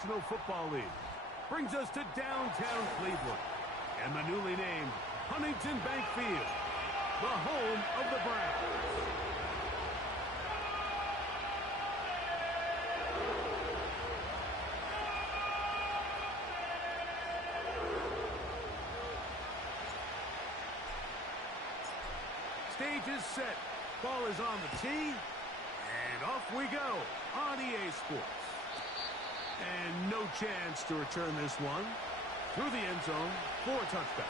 National Football League. Brings us to downtown Cleveland and the newly named Huntington Bank Field, the home of the Browns. Stage is set. Ball is on the tee. And off we go on EA Sports. And no chance to return this one. Through the end zone for a touchback.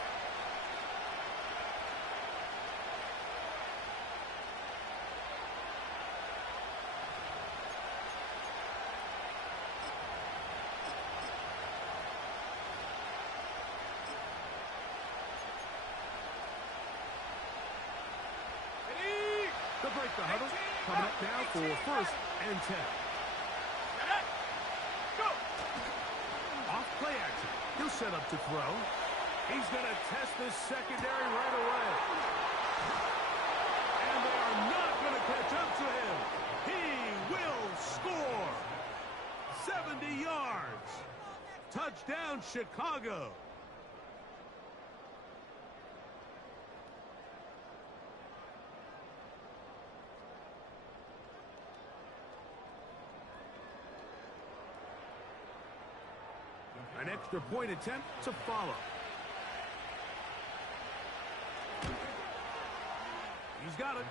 They'll break the huddle. Coming up now for 1st and 10. Off play action. He'll set up to throw. He's going to test this secondary right away. And they are not going to catch up to him. He will score. 70 yards. Touchdown, Chicago. An extra point attempt to follow. He's got it.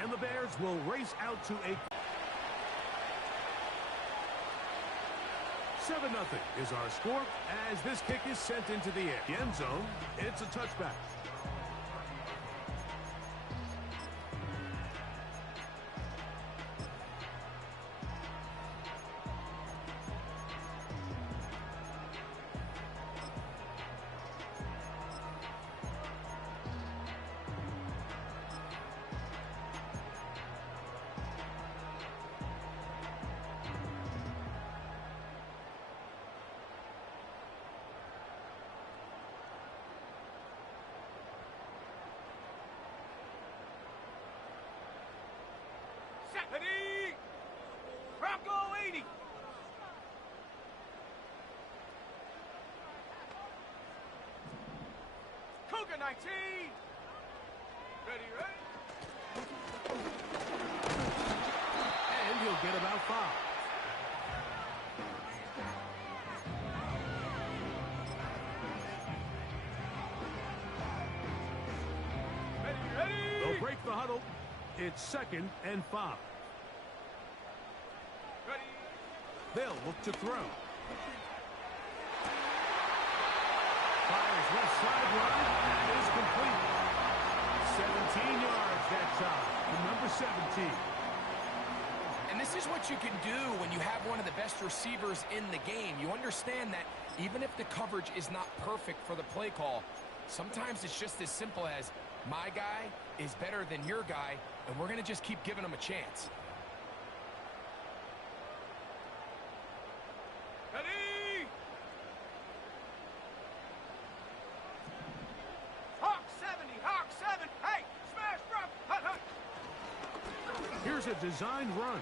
And the Bears will race out to a 7-0 is our score as this kick is sent into the end zone. It's a touchback. Ready? Bronco 80. Cougar 19. Ready? And he'll get about 5. Ready? They'll break the huddle. It's 2nd and 5. Ready? They'll look to throw. Fires left sideline. That is complete. 17 yards that time. The number 17. And this is what you can do when you have one of the best receivers in the game. You understand that even if the coverage is not perfect for the play call, sometimes it's just as simple as my guy is better than your guy, and we're going to just keep giving him a chance. Ready? Hawk 70, Hawk 7. Hey, smash, drop, hut, hut. Here's a designed run.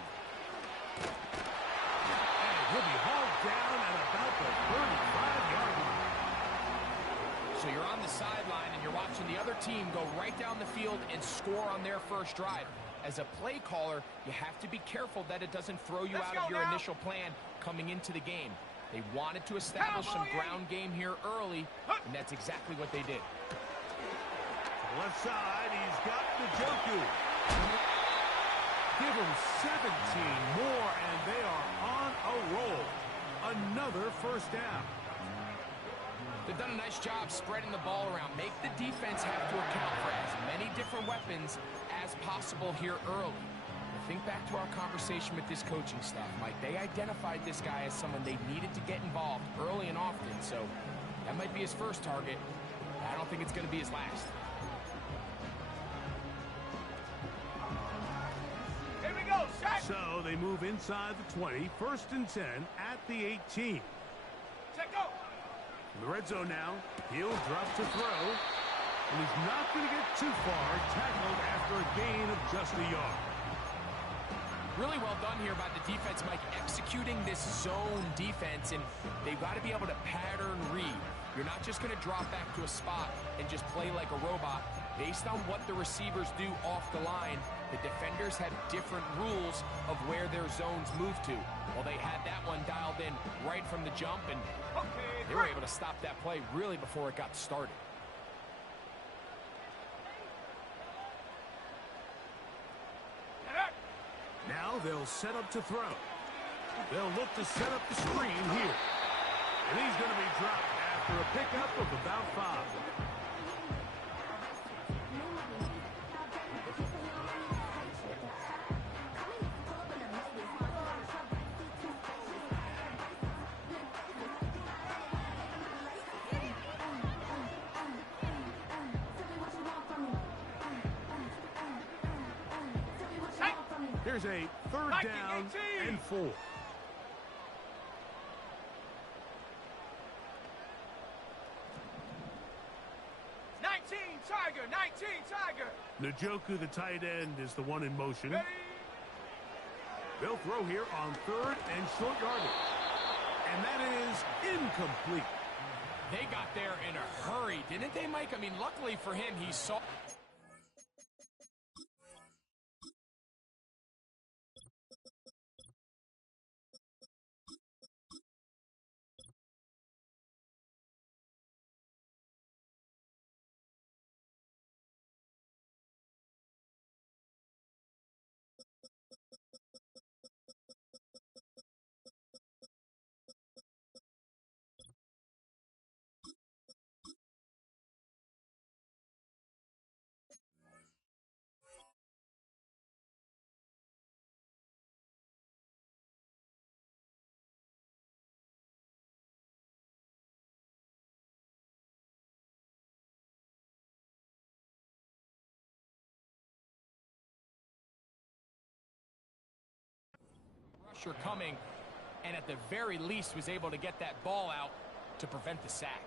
And he'll be hauled down at about the 35-yard line. So you're on the sideline and you're watching the other team go right down the field and score on their first drive. As a play caller, you have to be careful that it doesn't throw you out of your initial plan coming into the game. They wanted to establish some ground game here early, and that's exactly what they did. Left side, he's got the Njoku. Give them 17 more, and they are on a roll. Another first down. They've done a nice job spreading the ball around. Make the defense have to account for as many different weapons as possible here early. Think back to our conversation with this coaching staff, Mike. They identified this guy as someone they needed to get involved early and often, so that might be his first target. I don't think it's going to be his last. Here we go, set. So they move inside the 20, 1st and 10 at the 18. Set, go. In the red zone now, he'll drop to throw, and he's not going to get too far, tackled after a gain of just a yard. Really well done here by the defense, Mike, executing this zone defense, and they've got to be able to pattern read. You're not just going to drop back to a spot and just play like a robot. Based on what the receivers do off the line, the defenders have different rules of where their zones move to. Well, they had that one dialed in right from the jump, and they were able to stop that play really before it got started. Now they'll set up to throw. They'll look to set up the screen here. And he's going to be dropped after a pickup of about 5. Here's a 3rd down and 4. Tiger, 19, Tiger. Njoku, the tight end, is the one in motion. Ready? They'll throw here on 3rd and short yardage. And that is incomplete. They got there in a hurry, didn't they, Mike? I mean, luckily for him, he saw... coming, and at the very least was able to get that ball out to prevent the sack.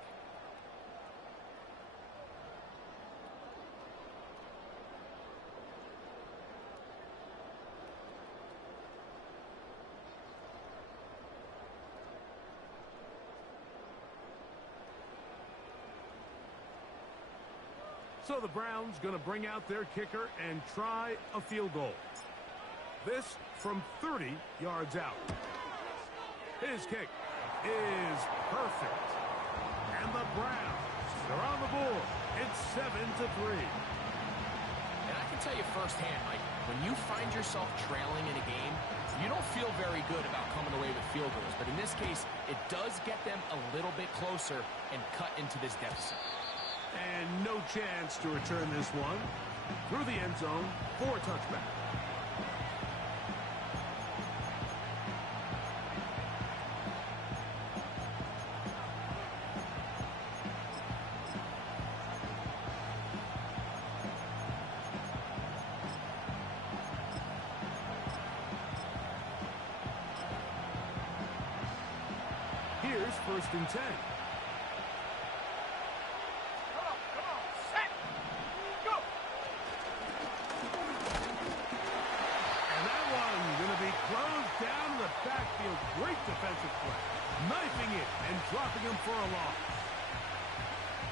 So the Browns going to bring out their kicker and try a field goal. This from 30 yards out. His kick is perfect. And the Browns are on the board. It's 7-3. And I can tell you firsthand, Mike, when you find yourself trailing in a game, you don't feel very good about coming away with field goals. But in this case, it does get them a little bit closer and cut into this deficit. And no chance to return this one. Through the end zone for a touchback. Here's 1st and 10. Backfield, great defensive play. Knifing it and dropping him for a loss.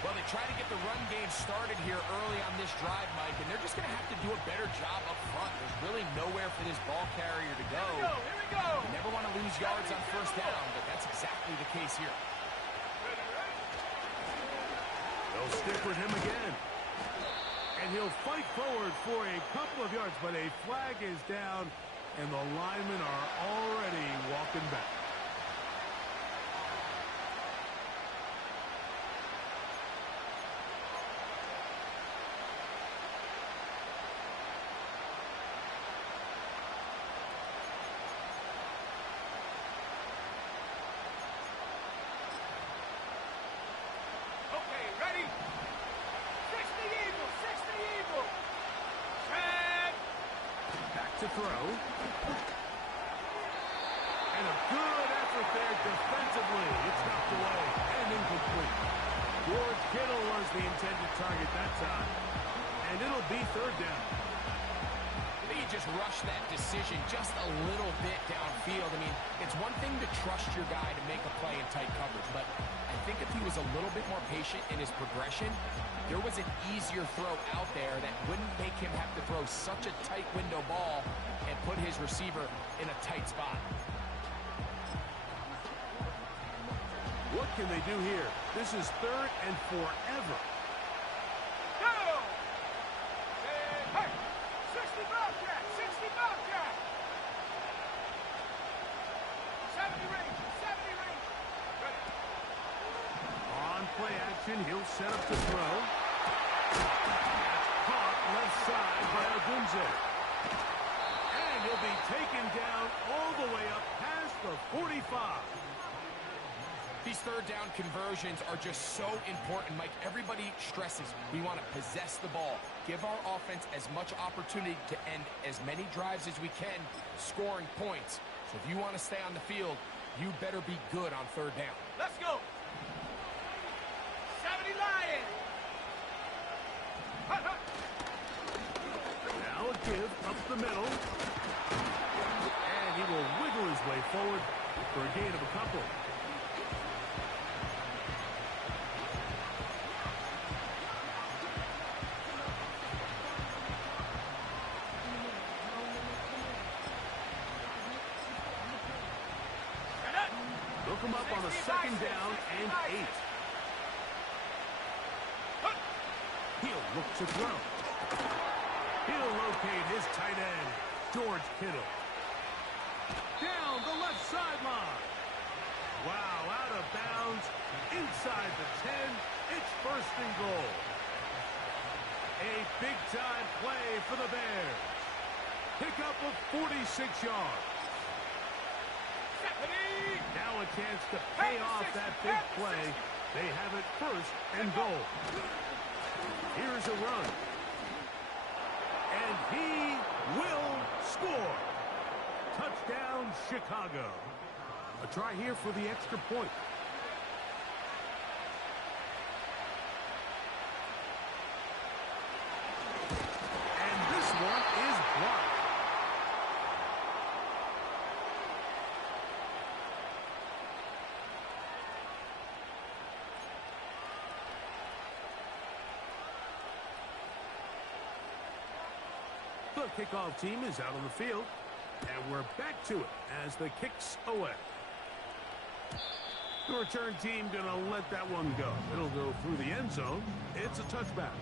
Well, they try to get the run game started here early on this drive, Mike, and they're just going to have to do a better job up front. There's really nowhere for this ball carrier to go. Here we go. You never want to lose yards on 1st down, but that's exactly the case here. They'll stick with him again. And he'll fight forward for a couple of yards, but a flag is down. And the linemen are already walking back. Okay, ready? 60 Eagle. Back to throw. And a good effort there defensively. It's knocked away and incomplete. George Kittle was the intended target that time. And it'll be 3rd down. I think he just rushed that decision just a little bit downfield. I mean, it's one thing to trust your guy to make a play in tight coverage, but I think if he was a little bit more patient in his progression, there was an easier throw out there that wouldn't make him have to throw such a tight window ball and put his receiver in a tight spot. What can they do here? This is 3rd and forever. Go! Hey! 60 Bobcat! 60 Bobcat! 70 range! 70 range! Ready. On play action, he'll set up to throw. That's caught left side by Odunze. And he'll be taken down all the way up past the 45. These third down conversions are just so important, Mike. Everybody stresses we want to possess the ball, give our offense as much opportunity to end as many drives as we can, scoring points. So if you want to stay on the field, you better be good on third down. Let's go! 70 Lion! Hut, hut. Now a give up the middle. And he will wiggle his way forward for a gain of a couple. Look him up on a 2nd down and 8. He'll look to throw. He'll locate his tight end, George Kittle. Down the left sideline. Wow, out of bounds, inside the 10. It's 1st and goal. A big-time play for the Bears. Pickup of 46 yards. Now a chance to pay off that big play. They have it 1st and goal. Here's a run. And he will score. Touchdown, Chicago. A try here for the extra point. And this one is blocked. The kickoff team is out on the field, and we're back to it as the kick's away. The return team gonna let that one go. It'll go through the end zone. It's a touchback.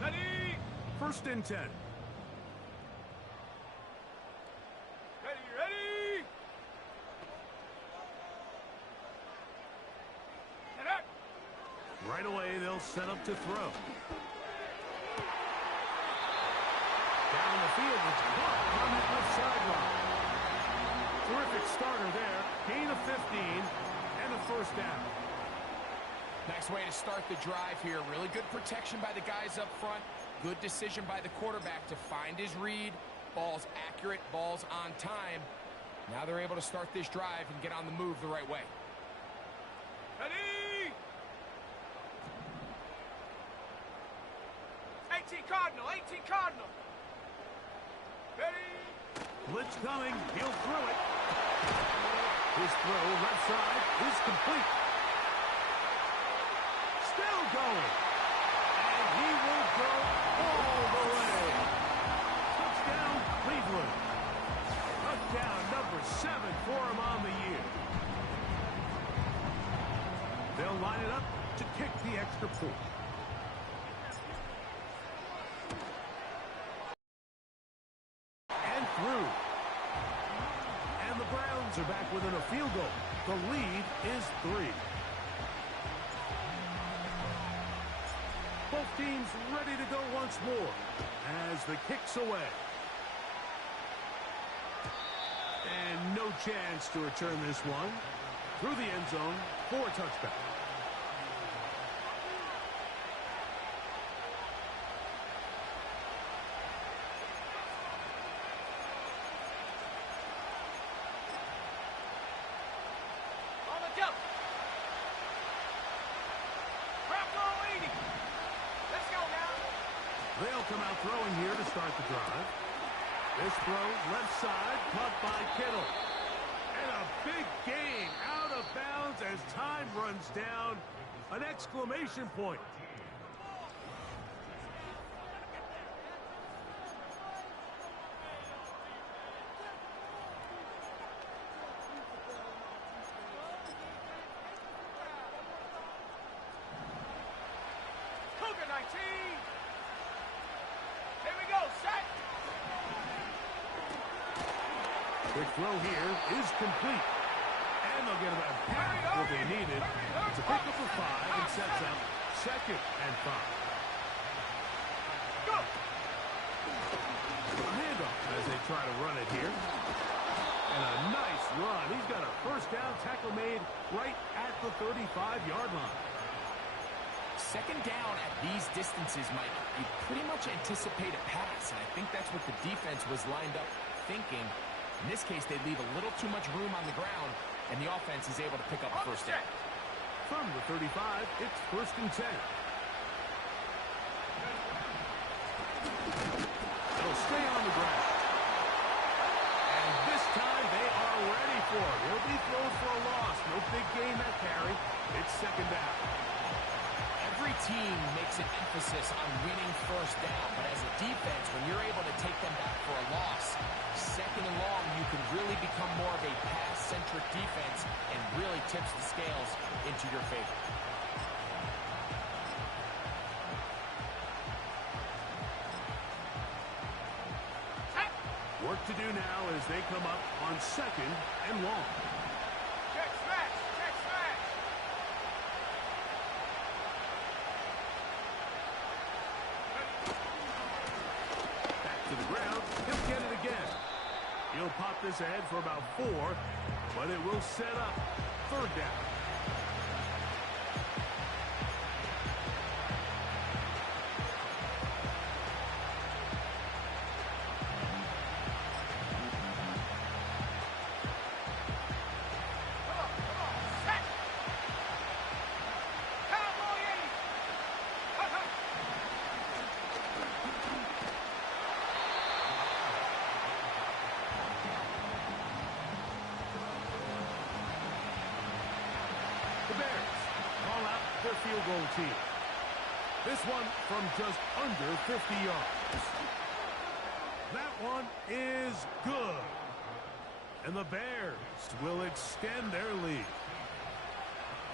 Ready! 1st and 10. Ready! And up! Right away, they'll set up to throw. Down the field, it's caught on that left sideline. Terrific starter there. Gain of 15 and a 1st down. Nice way to start the drive here. Really good protection by the guys up front. Good decision by the quarterback to find his read. Ball's accurate, ball's on time. Now they're able to start this drive and get on the move the right way. Ready! 18 Cardinal, 18 Cardinal. Ready! Blitz coming. He'll throw it. His throw left side is complete. Still going. And he will go all the way. Touchdown, Cleveland. Touchdown number 7 for him on the year. They'll line it up to kick the extra point. And through. And the Browns are back within a field goal. The lead is 3. Both teams ready to go once more as the kick's away. And no chance to return this one. Through the end zone for a touchback. come out throwing here to start the drive. This throw left side, caught by Kittle. And a big gain out of bounds as time runs down. An exclamation point. Cougar 19. Here we go, set. Quick throw here is complete. And they'll get about half what they needed. It's a pickup of 5 and sets up 2nd and 5. Go. A handoff as they try to run it here. And a nice run. He's got a first down tackle made right at the 35-yard line. Second down at these distances, Mike, you pretty much anticipate a pass, and I think that's what the defense was lined up thinking. In this case, they leave a little too much room on the ground, and the offense is able to pick up a first down. From the 35, it's 1st and 10. They'll stay on the ground. And this time they are ready for it. He'll be thrown for a loss. No big gain that carry. It's 2nd down. Every team makes an emphasis on winning first down, but as a defense, when you're able to take them back for a loss, 2nd and long, you can really become more of a pass-centric defense and really tips the scales into your favor. Work to do now as they come up on 2nd and long. Check smash, check smash. Back to the ground. He'll get it again. He'll pop this ahead for about 4, but it will set up 3rd down. Come on, set. Cowboy 80. Hut. The Bears call out their field goal team. This one from just under 50 yards. That one is good. And the Bears will extend their lead.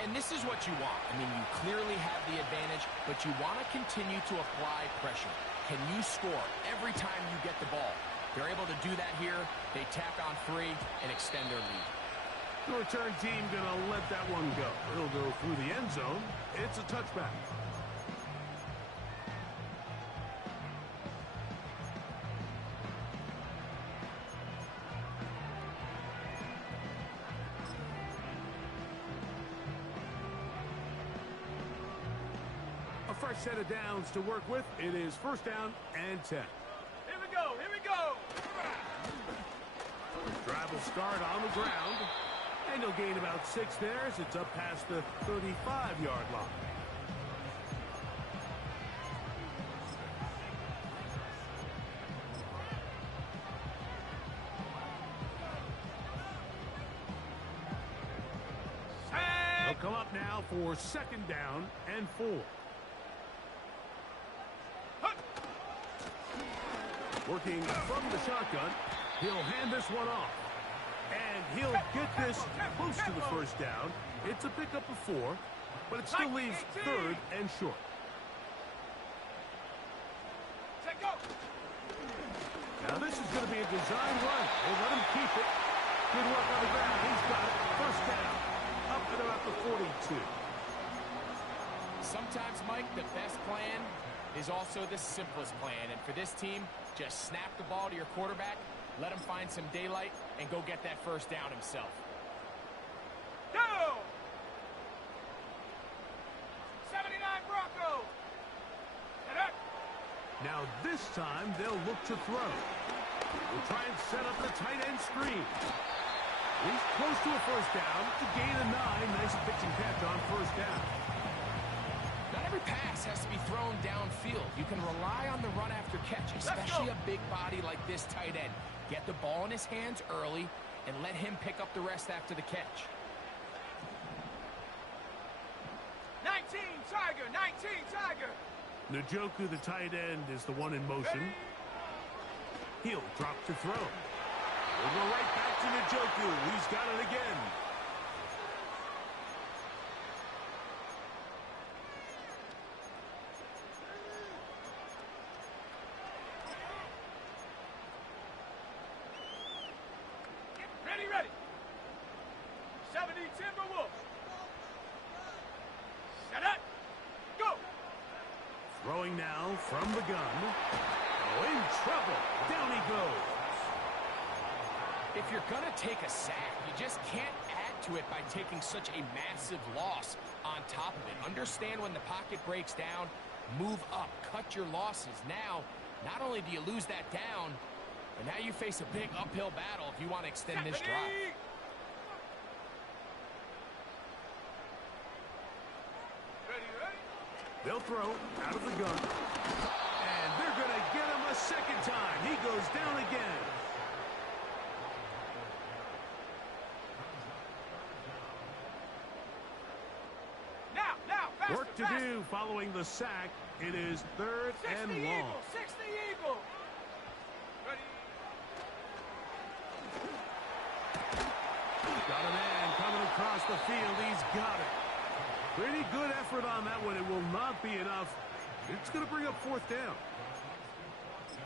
And this is what you want. I mean, you clearly have the advantage, but you want to continue to apply pressure. Can you score every time you get the ball? They're able to do that here. They tack on 3 and extend their lead. The return team going to let that one go. It'll go through the end zone. It's a touchback. A fresh set of downs to work with. It is 1st down and 10. Here we go, here we go. Drive will start on the ground. And he'll gain about 6 there as it's up past the 35-yard line. They'll come up now for 2nd down and 4. Working from the shotgun, he'll hand this one off. And he'll get this close to the 1st down. It's a pickup of 4, but it still leaves 3rd and short. Set, go. Now this is going to be a design run. They let him keep it. Good work on the ground. He's got it. 1st down. Up at about the 42. Sometimes, Mike, the best plan is also the simplest plan. And for this team, just snap the ball to your quarterback, let him find some daylight, and go get that 1st down himself. Go! 79 Bronco. Set up. Now this time they'll look to throw. We'll try and set up the tight end screen. He's close to a 1st down to gain a 9. Nice pitch and catch on 1st down. Not every pass has to be thrown downfield. You can rely on the run after catch, especially a big body like this tight end. Get the ball in his hands early and let him pick up the rest after the catch. 19 Tiger, 19 Tiger. Njoku, the tight end, is the one in motion. Ready? He'll drop to throw. We'll go right back to Njoku. He's got it again. Ready. 70 Timberwolves. Set up. Go. Throwing now from the gun. Oh, in trouble. Down he goes. If you're going to take a sack, you just can't add to it by taking such a massive loss on top of it. Understand when the pocket breaks down, move up, cut your losses. Now, not only do you lose that down, but now you face a big uphill battle if you want to extend this drive. Ready. They'll throw out of the gun. And they're going to get him a second time. He goes down again. Now, faster, Work to do following the sack. It is third and long. 60 Eagle. Ready. Got a man coming across the field. He's got it. Pretty good effort on that one. It will not be enough. It's going to bring up fourth down.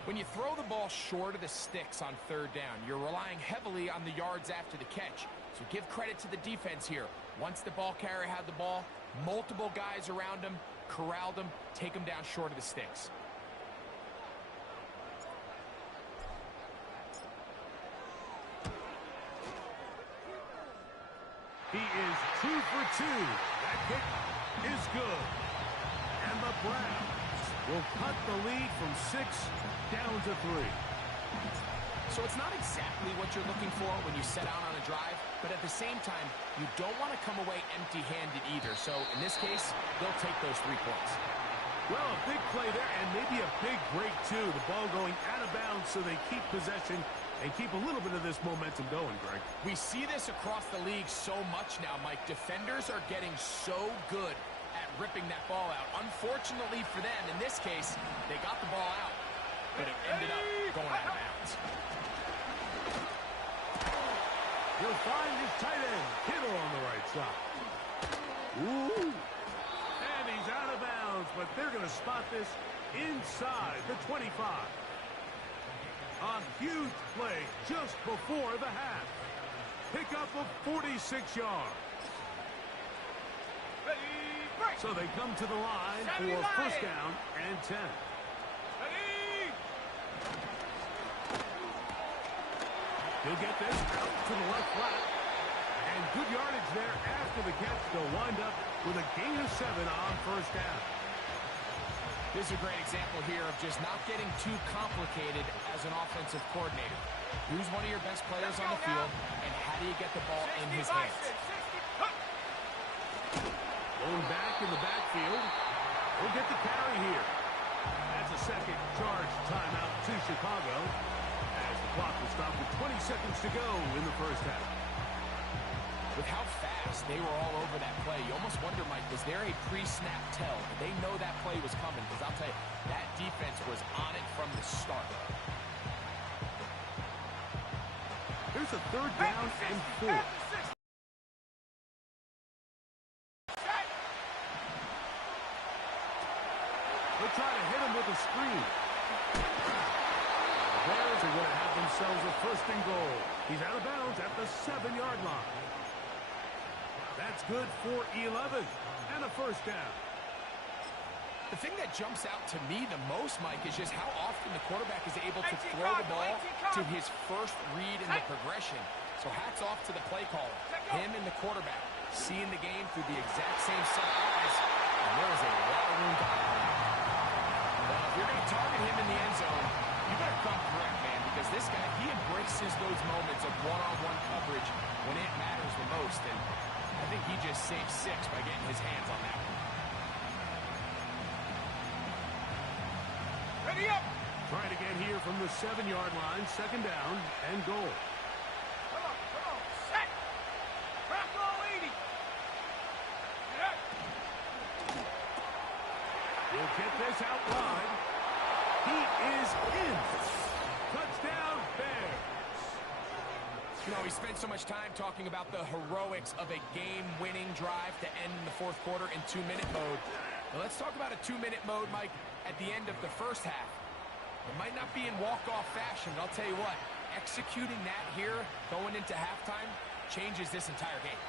When you throw the ball short of the sticks on third down, you're relying heavily on the yards after the catch. So give credit to the defense here. Once the ball carrier had the ball, multiple guys around him, corralled him, take him down short of the sticks. He is 2 for 2. That kick is good. And the Browns will cut the lead from 6 down to 3. So it's not exactly what you're looking for when you set out on a drive, but at the same time, you don't want to come away empty-handed either. So in this case, they'll take those 3 points. Well, a big play there, and maybe a big break, too. The ball going out of bounds so they keep possession and keep a little bit of this momentum going, Greg. We see this across the league so much now, Mike. Defenders are getting so good at ripping that ball out. Unfortunately for them, in this case, they got the ball out, but it ended up going out of bounds. He'll find his tight end, Kittle, on the right side. Ooh. And he's out of bounds, but they're going to spot this inside the 25. A huge play just before the half. Pickup of 46 yards. Ready, break. So they come to the line for first down and 10. Ready. He'll get this out to the left flat. And good yardage there after the catch. They'll wind up with a gain of 7 on first down. This is a great example here of just not getting too complicated as an offensive coordinator. Who's one of your best players on the field, and how do you get the ball in his hands? Going back in the backfield. We'll get the carry here. That's a second charge timeout to Chicago, as the clock will stop with 20 seconds to go in the first half. With how fast they were all over that play, you almost wonder, Mike, was there a pre-snap tell? Did they know that play was coming? Because I'll tell you, that defense was on it from the start. Here's a third down and 4. They'll try to hit him with a screen. The Bears are going to have themselves a first and goal. He's out of bounds at the 7-yard line. That's good for 11 and a first down. The thing that jumps out to me the most, Mike, is just how often the quarterback is able to throw the ball to his first read in the progression. So hats off to the play caller. Him and the quarterback seeing the game through the exact same set of eyes, and there is a lot of room to operate. Well, if you're going to target him in the end zone, you better come correct, man, because this guy, he embraces those moments of one-on-one coverage when it matters the most, and I think he just saved 6 by getting his hands on that one. Giddy up. Trying to get here from the 7-yard line, second down and goal. Come on, set. Crack all 80. Get up. He'll get this out wide. He is in. Touchdown, Bears. You know, we spent so much time talking about the heroics of a game-winning drive to end in the fourth quarter in 2-minute mode. Now let's talk about a 2-minute mode, Mike, at the end of the first half. It might not be in walk-off fashion, but I'll tell you what, executing that here, going into halftime, changes this entire game.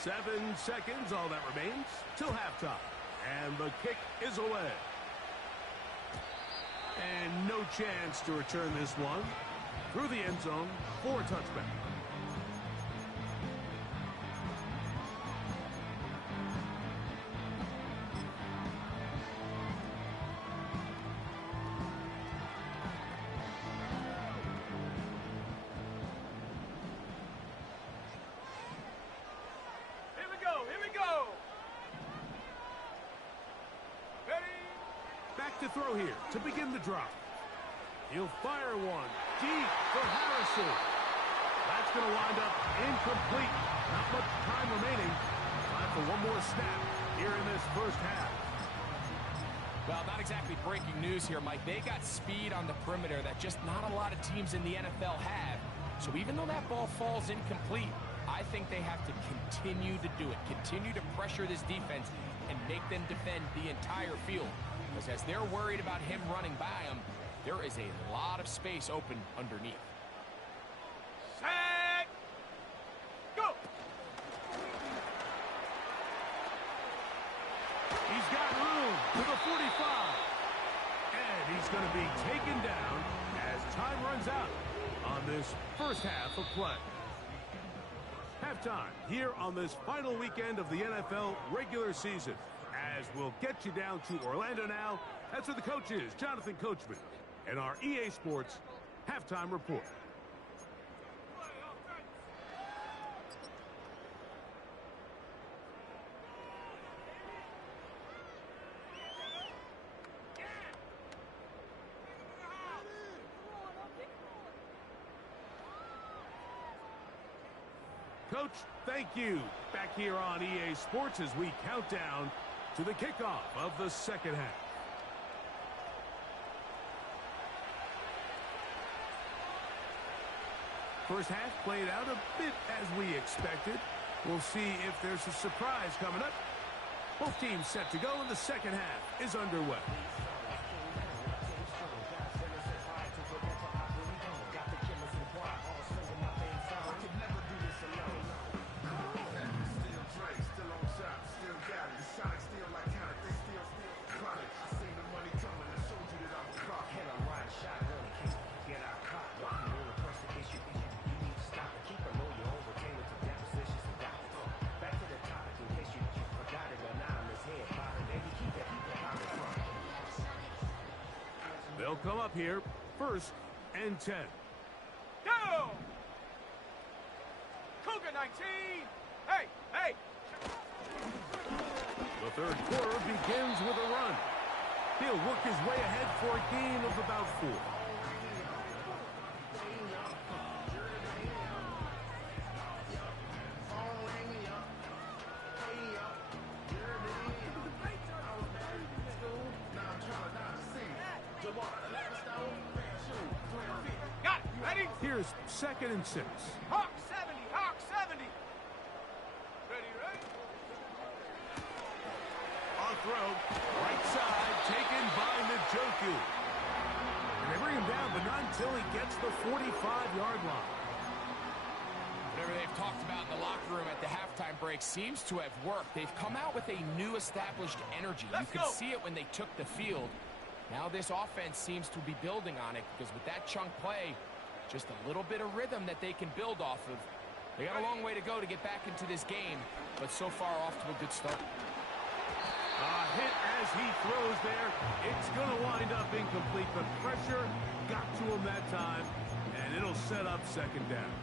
7 seconds, all that remains, till halftime. And the kick is away. And no chance to return this one. Through the end zone for a touchback. Here we go. Ready? Back to throw here to begin the drop. He'll fire one deep for Harrison. That's going to wind up incomplete. Not much time remaining. Time for one more snap here in this first half. Well, not exactly breaking news here, Mike. They got speed on the perimeter that just not a lot of teams in the NFL have. So even though that ball falls incomplete, I think they have to continue to do it. Continue to pressure this defense and make them defend the entire field. Because as they're worried about him running by them, there is a lot of space open underneath. Set. Go. He's got room to the 45. And he's going to be taken down as time runs out on this first half of play. Halftime here on this final weekend of the NFL regular season. As we'll get you down to Orlando now. That's where the coach is, Jonathan Coachman, and our EA Sports halftime report. Coach, thank you. Back here on EA Sports as we count down to the kickoff of the second half. First half played out a bit as we expected. We'll see if there's a surprise coming up. Both teams set to go, and the second half is underway. They'll come up here, 1st and 10. Go! Cougar 19. Hey! The third quarter begins with a run. He'll work his way ahead for a gain of about 4. Got it. Ready? Here's 2nd and 6. Hawk 70. Hawk 70. Ready? On throw, right side, taken by Njoku. And they bring him down, but not until he gets the 45-yard line. Whatever they've talked about in the locker room at the halftime break seems to have worked. They've come out with a new established energy. You could see it when they took the field. Now this offense seems to be building on it because with that chunk play, just a little bit of rhythm that they can build off of. They got a long way to go to get back into this game, but so far off to a good start. Hit as he throws there. It's going to wind up incomplete, but pressure got to him that time, and it'll set up 2nd down.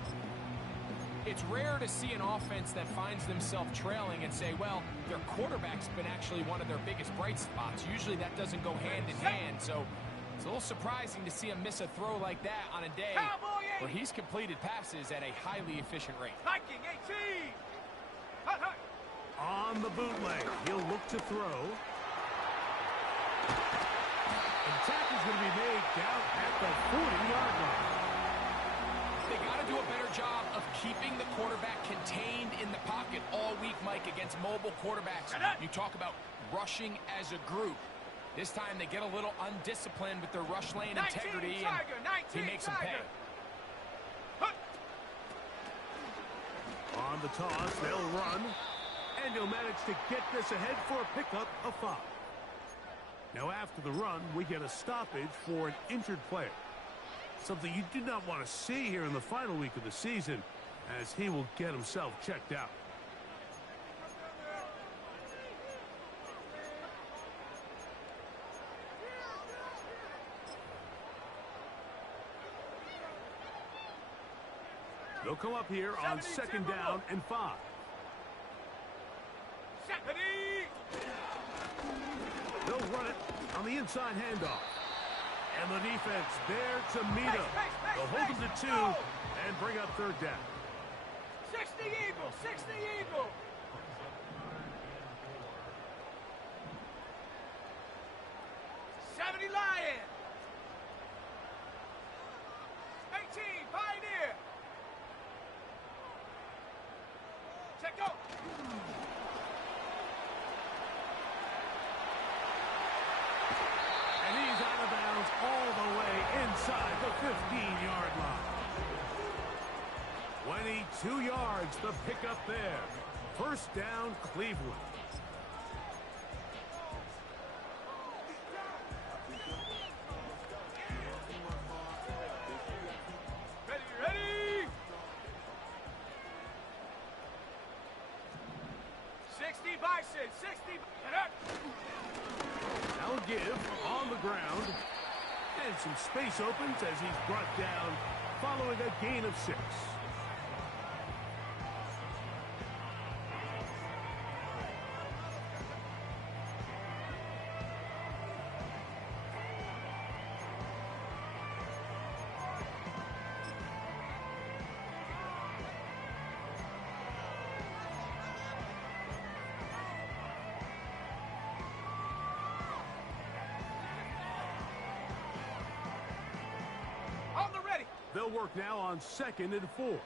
It's rare to see an offense that finds themselves trailing and say, well, their quarterback's been actually one of their biggest bright spots. Usually that doesn't go hand in hand, so it's a little surprising to see him miss a throw like that on a day where he's completed passes at a highly efficient rate. Hiking 18! On the bootleg, he'll look to throw. And tackle's going to be made down at the 40-yard line. They got to do a better job of keeping the quarterback contained in the pocket all week, Mike, against mobile quarterbacks. You talk about rushing as a group. This time they get a little undisciplined with their rush lane integrity, and he makes them pay. On the toss, they'll run, and he'll manage to get this ahead for a pickup of 5. Now after the run, we get a stoppage for an injured player. Something you do not want to see here in the final week of the season, as he will get himself checked out. They'll come up here on 2nd down and 5. They'll run it on the inside handoff. And the defense there to meet him. They'll hold him to 2 and bring up 3rd down. 60 Eagle! 60 Eagle! Lion! 18, Pioneer! Check go! And he's out of bounds all the way inside the 15-yard line. 22 yards, the pickup there. 1st down, Cleveland. Ready! 60 Bison! 60! Now give on the ground. And some space opens as he's brought down following a gain of 6. They'll work now on 2nd and 4.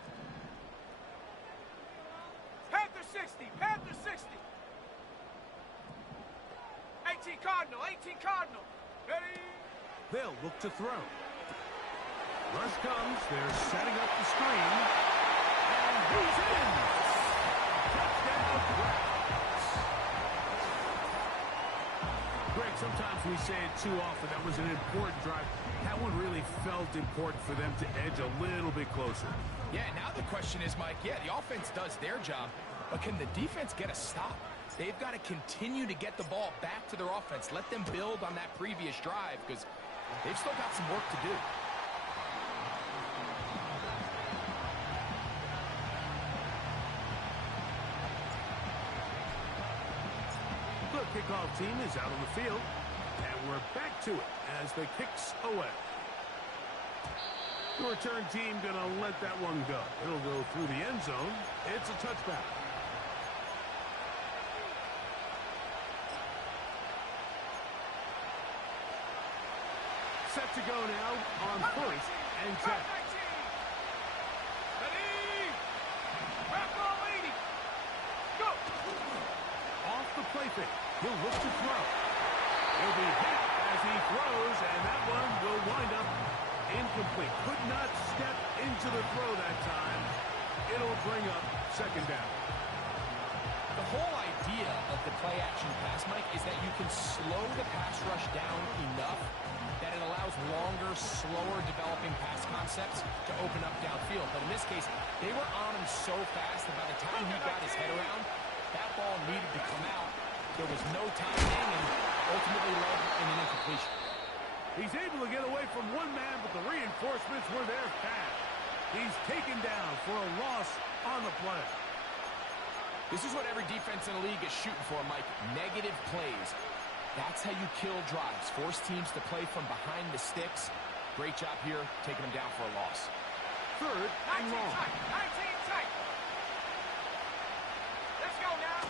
Panther 60! Panther 60! 18 Cardinal! 18 Cardinal! Ready! They'll look to throw. Rush comes. They're setting up the screen. And he's in! Touchdown, Browns. Greg, sometimes we say it too often. That was an important drive. That one really felt important for them to edge a little bit closer. Yeah, now the question is, Mike, yeah, the offense does their job, but can the defense get a stop? They've got to continue to get the ball back to their offense. Let them build on that previous drive, because they've still got some work to do. The kickoff team is out on the field, and we're back to it as the kick's away. The return team going to let that one go. It'll go through the end zone. It's a touchback. Set to go now on 1st and 10. Ready! Back ball 80! Go! Off the play fake. He'll look to throw. He'll be hit as he throws, and that one will wind up incomplete. Could not step into the throw that time. It'll bring up 2nd down. The whole idea of the play-action pass, Mike, is that you can slow the pass rush down enough that it allows longer, slower developing pass concepts to open up downfield. But in this case, they were on him so fast that by the time he got his head around, that ball needed to come out. There was no timing and ultimately led in an incompletion. He's able to get away from one man, but the reinforcements were there fast. He's taken down for a loss on the play. This is what every defense in the league is shooting for, Mike. Negative plays. That's how you kill drives. Force teams to play from behind the sticks. Great job here, taking them down for a loss. Third and long. 19 tight. Let's go now.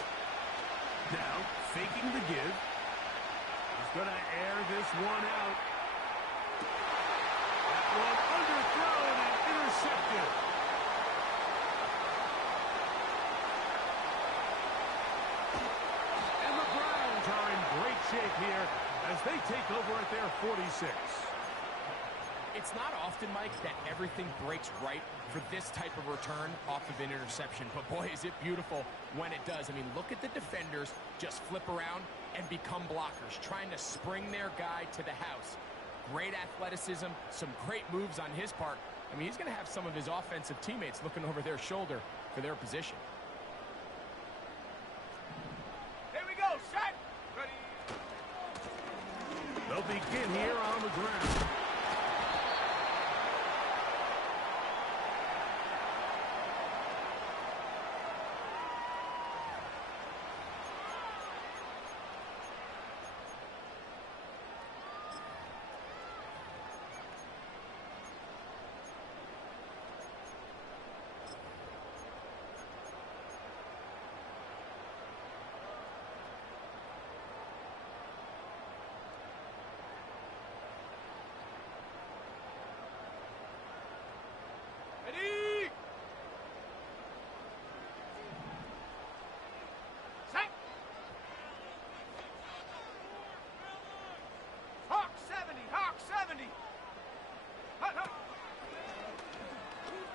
Now, faking the give. He's going to air this one out. That one underthrown and intercepted. And the Browns are in great shape here as they take over at their 46. It's not often, Mike, that everything breaks right for this type of return off of an interception. But, boy, is it beautiful when it does. I mean, look at the defenders just flip around and become blockers, trying to spring their guy to the house. Great athleticism, some great moves on his part. I mean, he's going to have some of his offensive teammates looking over their shoulder for their position. Here we go. Set. Ready. They'll begin here on the ground. Ready. Set. Hawk 70. Hawk 70. Hut, hut.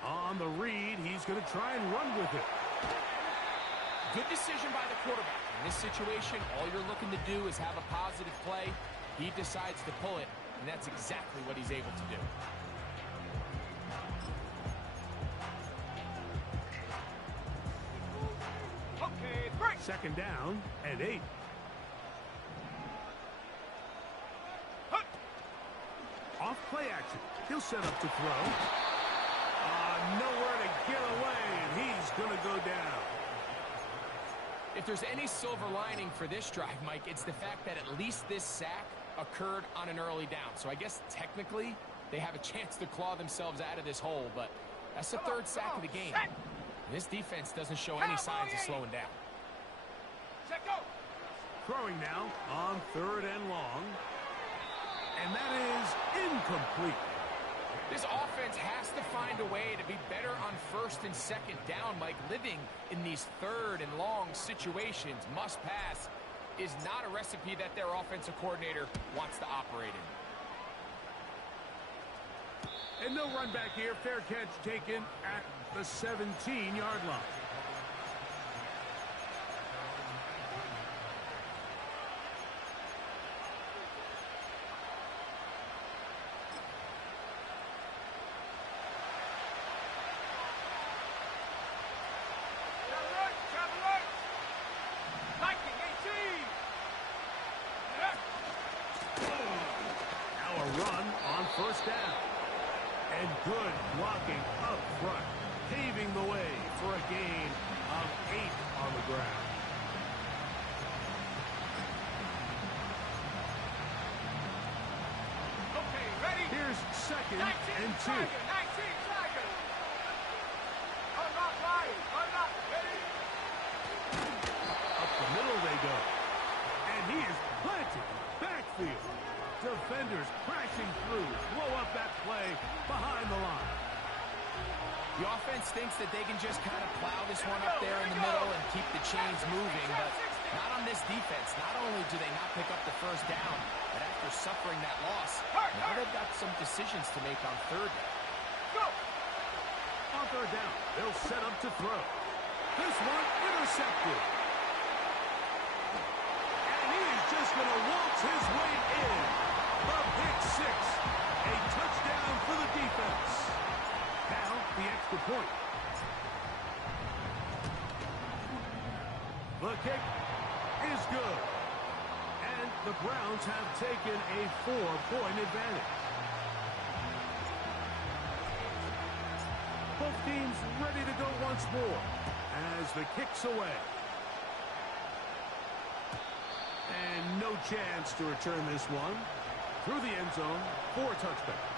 On the read, he's going to try and run with it. Good decision by the quarterback. In this situation, all you're looking to do is have a positive play. He decides to pull it, and that's exactly what he's able to do. Okay, break. Second down and 8. Hut. Off play action. He'll set up to throw. Nowhere to get away, and he's going to go down. If there's any silver lining for this drive, Mike, it's the fact that at least this sack occurred on an early down. So I guess technically they have a chance to claw themselves out of this hole, but that's the third sack of the game. Set. This defense doesn't show any signs of slowing down. Set, go. Throwing now on third and long. And that is incomplete. This offense has to find a way to be better on first and second down, Mike. Living in these third and long situations, must pass, is not a recipe that their offensive coordinator wants to operate in. And no run back here. Fair catch taken at the 17-yard line. Travelers. Lightning 18. Now a run on first down. And good blocking up front, paving the way for a gain of 8 on the ground. Okay, ready. Here's second 19 and 2. Tiger. 19 Tiger. Unlock line. Unlock. Ready. Up the middle they go. And he is planted backfield. Defenders crashing through, blow up that play behind the line. The offense thinks that they can just kind of plow this one up there in the middle and keep the chains moving, but not on this defense. Not only do they not pick up the first down, but after suffering that loss, now they've got some decisions to make on third down. Go. On third down, they'll set up to throw. This one intercepted. And he is just going to waltz his way in. The pick six. A touchdown for the defense. Now, the extra point. The kick is good. And the Browns have taken a 4-point advantage. Both teams ready to go once more as the kick's away. And no chance to return this one through the end zone for a touchback.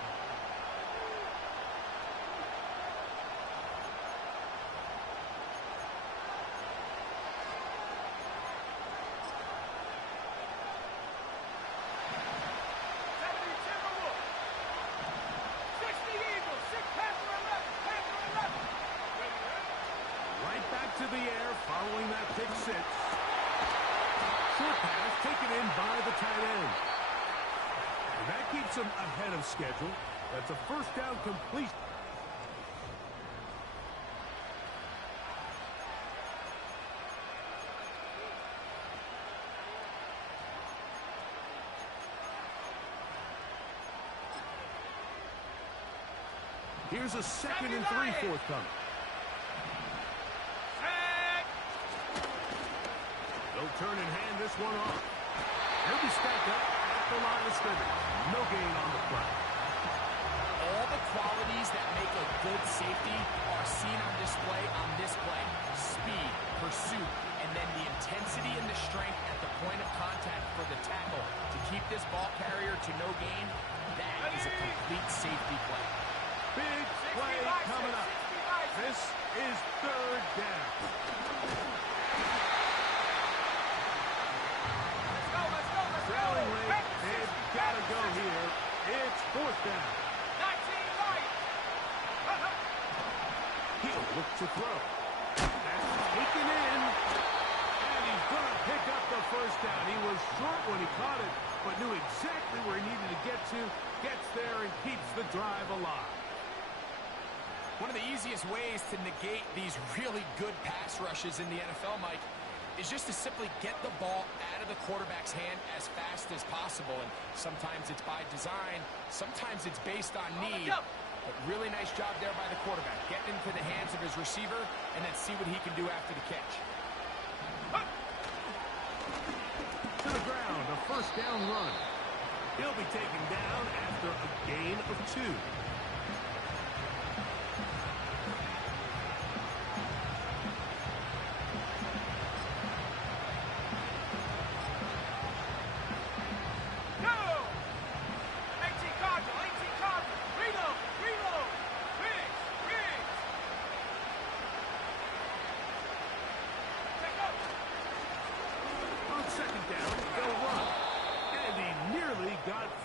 To the air following that pick six. Short pass taken in by the tight end. And that keeps him ahead of schedule. That's a first down completion. Here's a 2nd and 3 forthcoming. They'll turn and hand this one off. He'll be stacked up at the line of scrimmage. No gain on the play. All the qualities that make a good safety are seen on display on this play. Speed, pursuit, and then the intensity and the strength at the point of contact for the tackle to keep this ball carrier to no gain. That is a complete safety play. Big play coming up. This is 3rd down. Trailing late, they've got to go here. It's 4th down. He'll look to throw. That's taken in. And he's going to pick up the first down. He was short when he caught it, but knew exactly where he needed to get to. Gets there and keeps the drive alive. One of the easiest ways to negate these really good pass rushes in the NFL, Mike, is just to simply get the ball out of the quarterback's hand as fast as possible. And sometimes it's by design, sometimes it's based on need. But really nice job there by the quarterback. Getting into the hands of his receiver and then see what he can do after the catch. To the ground, a first down run. He'll be taken down after a gain of 2.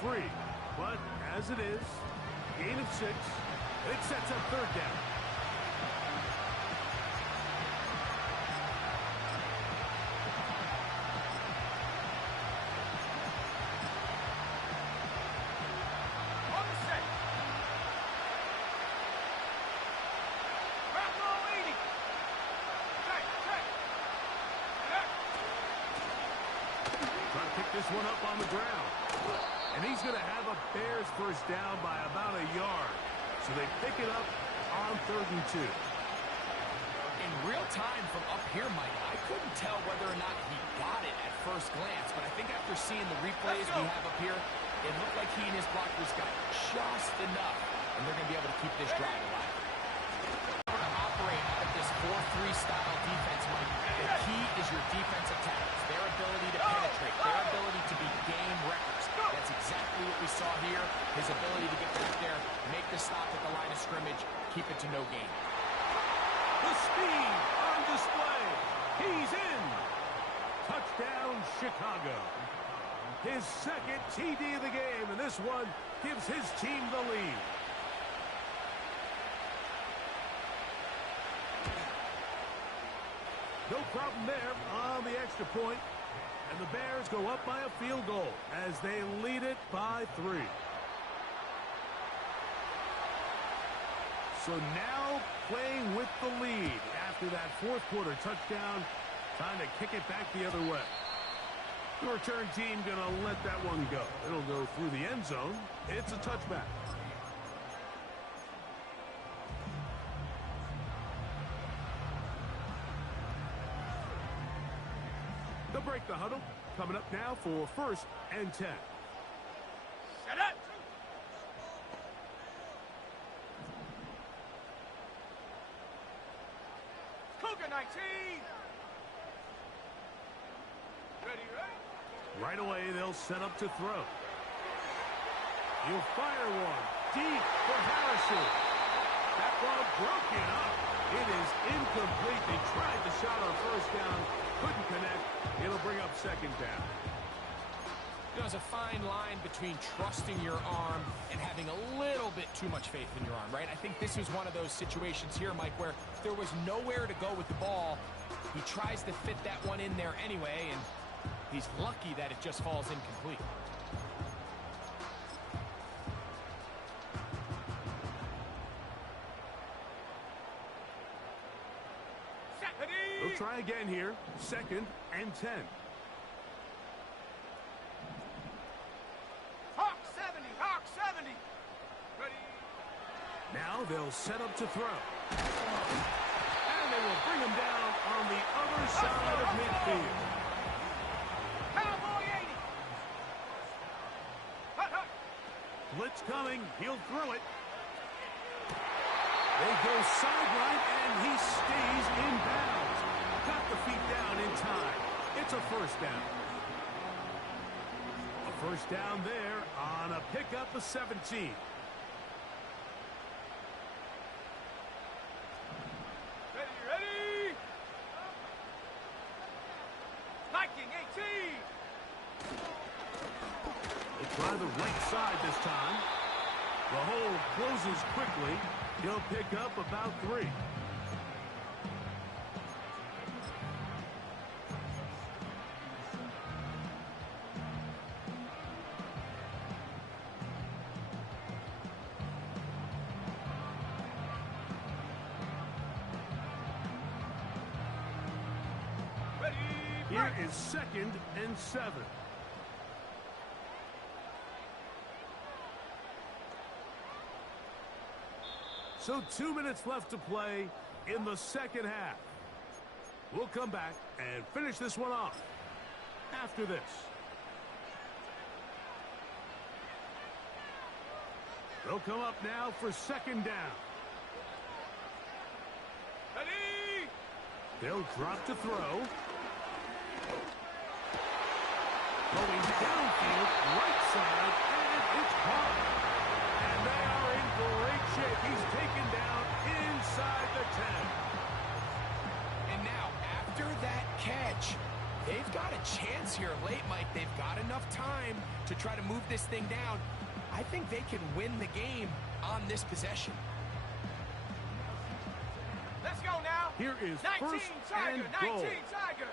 Free, but as it is, gain of 6, it sets up 3rd down. On the set. Back low 80. Check. Trying to pick this one up on the ground. And he's going to have a Bears first down by about a yard. So they pick it up on 3rd and 2. In real time from up here, Mike, I couldn't tell whether or not he got it at first glance. But I think after seeing the replays we have up here, it looked like he and his blockers got just enough. And they're going to be able to keep this drive alive. To operate out of this 4-3 style defense, Mike, the key is your defensive tackles. Their ability to penetrate, their ability to be game wreckers. That's exactly what we saw here. His ability to get back there, make the stop at the line of scrimmage, keep it to no gain. The speed on display. He's in. Touchdown, Chicago. His 2nd TD of the game, and this one gives his team the lead. No problem there on the extra point. And the Bears go up by a field goal as they lead it by 3. So now playing with the lead after that 4th quarter touchdown, trying to kick it back the other way. The return team going to let that one go. It'll go through the end zone. It's a touchback. They'll break the huddle. Coming up now for 1st and 10. Set up. 19. Ready, ready. Right away, they'll set up to throw. He'll fire one deep for Harrison. That ball broken up. It is incomplete. They tried the shot on first down, couldn't connect. It'll bring up second down. There's a fine line between trusting your arm and having a little bit too much faith in your arm, right? I think this is one of those situations here, Mike, where there was nowhere to go with the ball. He tries to fit that one in there anyway, and he's lucky that it just falls incomplete. We'll try again here. 2nd and 10. Hawk 70, Hawk 70. Ready. Now they'll set up to throw. And they will bring him down on the other side of midfield. Cowboy 80. Hut, hut. Blitz coming. He'll throw it. They go sideline, and he stays in bounds. Got the feet down in time. It's a first down. A first down there on a pickup of 17. Ready, ready. Viking 18. They try the right side this time. The hole closes quickly. He'll pick up about 3. Here is 2nd and 7. So 2 minutes left to play in the second half. We'll come back and finish this one off after this. They'll come up now for 2nd down. Ready. They'll drop to throw. Going downfield, right side, and it's caught. And they are in great shape. He's taken down inside the 10. And now, after that catch, they've got a chance here late, Mike. They've got enough time to try to move this thing down. I think they can win the game on this possession. Let's go now. Here is 19 first Tiger, and goal. 19 Tiger.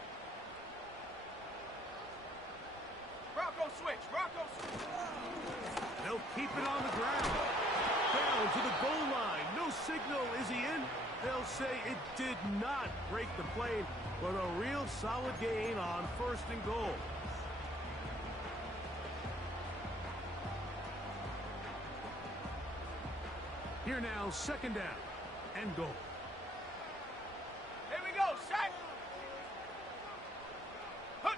Bronco switch, Bronco switch. They'll keep it on the ground. Down to the goal line. No signal. Is he in? They'll say it did not break the plane, but a real solid gain on 1st and goal. Here now, 2nd down and goal. Here we go, set. Hut.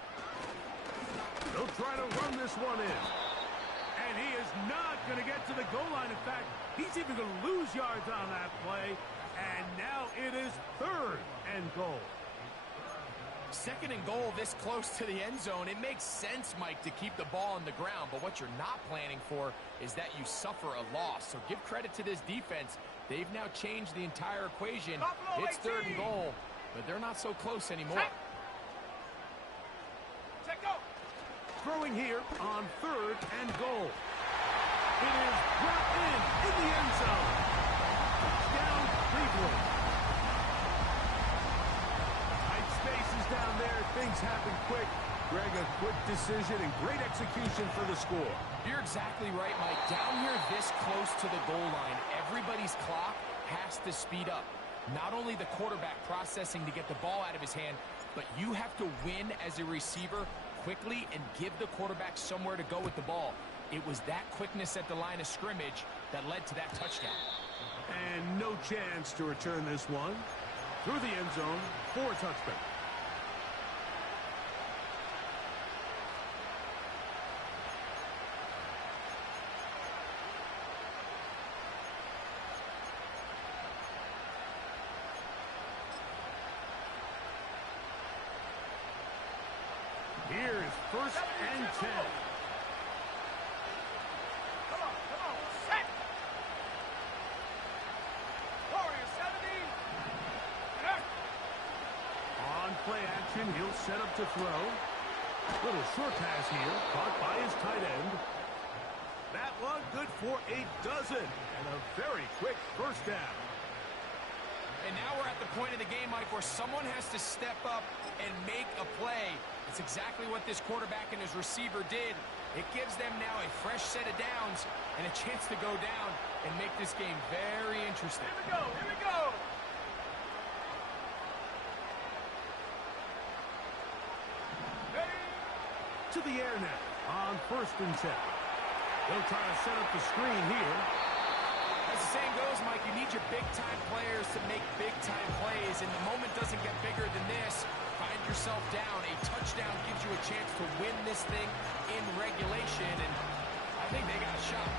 They'll try to run this one in. And he is not going to get to the goal line. In fact, he's even going to lose yards on that play. And now it is 3rd and goal. 2nd and goal this close to the end zone. It makes sense, Mike, to keep the ball on the ground. But what you're not planning for is that you suffer a loss. So give credit to this defense. They've now changed the entire equation. Buffalo It's 3rd 18. and goal, but they're not so close anymore. Check go. Throwing here on 3rd and goal. It is brought in the end zone. Touchdown, Cleveland. Tight spaces down there. Things happen quick. Greg, a quick decision and great execution for the score. You're exactly right, Mike. Down here this close to the goal line, everybody's clock has to speed up. Not only the quarterback processing to get the ball out of his hand, but you have to win as a receiver quickly and give the quarterback somewhere to go with the ball. It was that quickness at the line of scrimmage that led to that touchdown. And no chance to return this one. Through the end zone for a touchdown. action. He'll set up to throw. Little short pass here, caught by his tight end. That one good for a dozen, and a very quick first down. And now we're at the point of the game, Mike, where someone has to step up and make a play. It's exactly what this quarterback and his receiver did. It gives them now a fresh set of downs and a chance to go down and make this game very interesting. Here we go, here we go. To the air now on 1st and 10. They'll try to set up the screen here. As the saying goes, Mike, you need your big-time players to make big-time plays, and the moment doesn't get bigger than this. Find yourself down. A touchdown gives you a chance to win this thing in regulation, and I think they got a shot.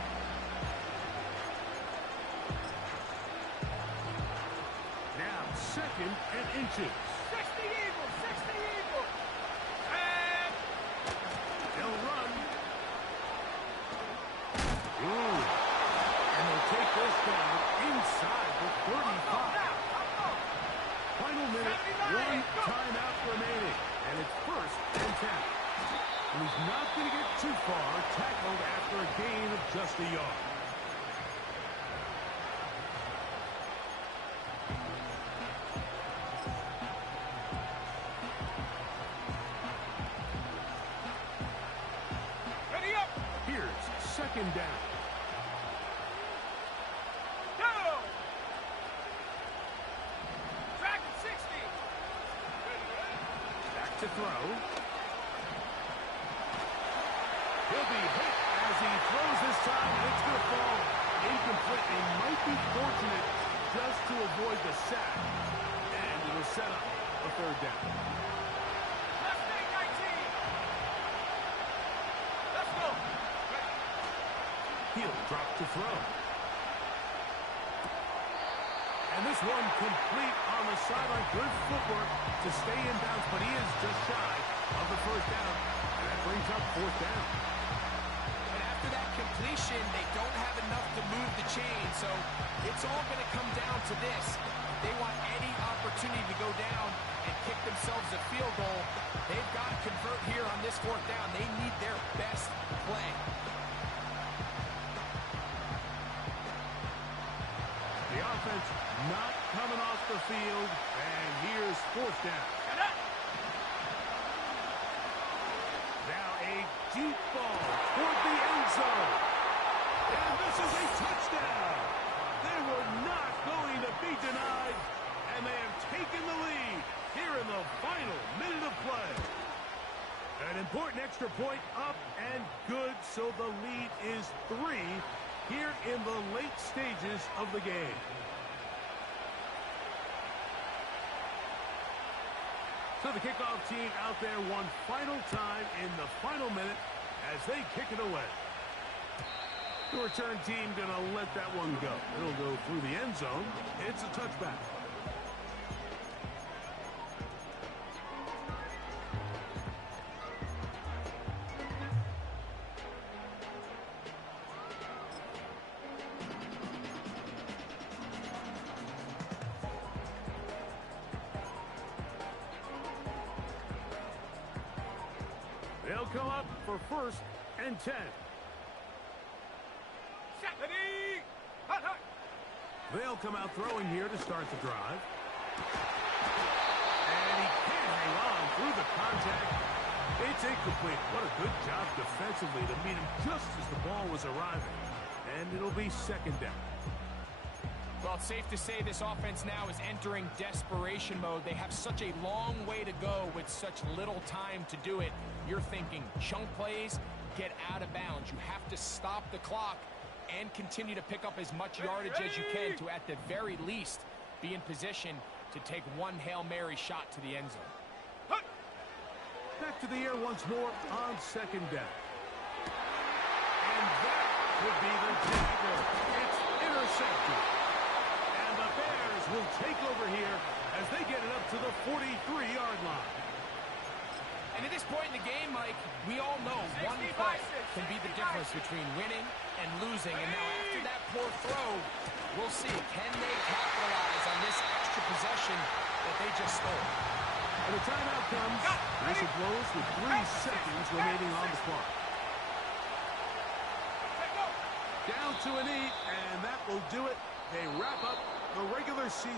Now 2nd and inches. 60 Eagles, 60 Eagles. And They'll run. Ooh. And they'll take this down inside the 35. Final minute, 1 timeout remaining. And it's 1st and 10. He's not going to get too far, tackled after a gain of just a yard. ready up. Here's 2nd down. Go. Track at 60. Back to throw. He'll be hit as he throws this time. It's going to fall incomplete. They might be fortunate just to avoid the sack. And it'll set up a 3rd down. Left wing 19. Let's go. He'll drop to throw. And this one complete on the sideline. Good footwork to stay in bounds, but he is just shy of the 1st down. And that brings up 4th down. And after that completion, they don't have enough to move the chain, so it's all going to come down to this. They want any opportunity to go down and kick themselves a field goal. They've got to convert here on this 4th down. They need their best play. The offense not coming off the field, and here's 4th down. Now a deep ball toward the end zone. And this is a touchdown. They were not going to be denied, and they have taken the lead here in the final minute of play. An important extra point up and good, so the lead is 3 here in the late stages of the game. So the kickoff team out there one final time in the final minute as they kick it away. The return team going to let that one go. It'll go through the end zone. It's a touchback. They'll come up for 1st and 10. Ready. Hut, hut. They'll come out throwing here to start the drive. And he can't hang on through the contact. It's incomplete. What a good job defensively to meet him just as the ball was arriving. And it'll be 2nd down. Well, it's safe to say this offense now is entering desperation mode. They have such a long way to go with such little time to do it. You're thinking chunk plays, get out of bounds. You have to stop the clock and continue to pick up as much yardage as you can to, at the very least, be in position to take one Hail Mary shot to the end zone. Back to the air once more on 2nd down. And that could be the dagger. It's intercepted. And the Bears will take over here as they get it up to the 43-yard line. And at this point in the game, Mike, we all know one play can be the difference between winning and losing. And now after that poor throw, we'll see, can they capitalize on this extra possession that they just stole? And the timeout comes. Whistle blows with 3 seconds remaining on the clock. Down to an 8, and that will do it. They wrap up the regular season.